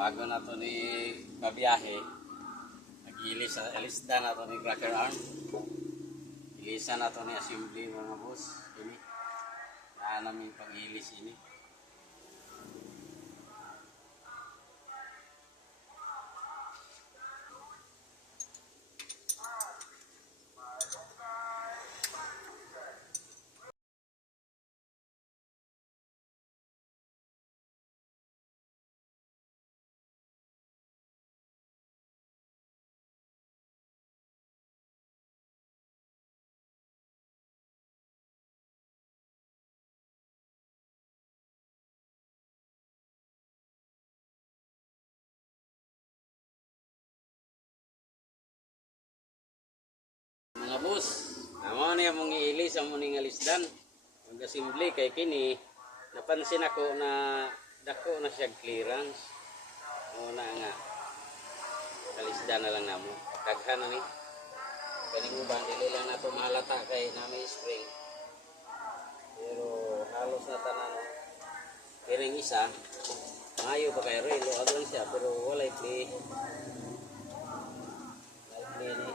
bago na to ni babiyahe, alis na to ni cracker arm. Ilisa na to ni assembly mga boss. Ini na namin pag-ilis ini. Mga boss, amo niya mong iilis ang muning alisdan. Mag-assembly kay kini napansin ako na dako na siya clearance. Una nga alisdan na lang namo. Daghan na ni. Kaning uban dili lang nato mahalata kay na may spring. Pero halos na tanan. Kiring isa maayo pa kay relo lang siya pero walay play. Play ni.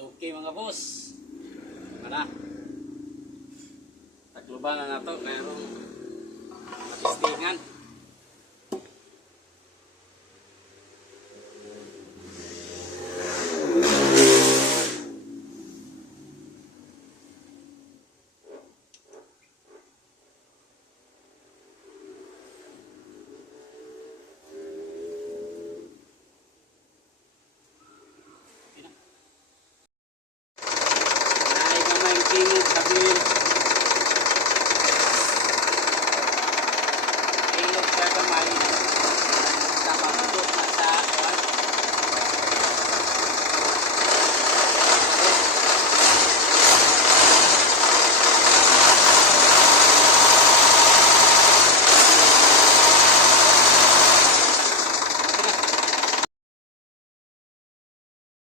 Okay mga boss. Mana? Takluban na nato mayroong matistingan.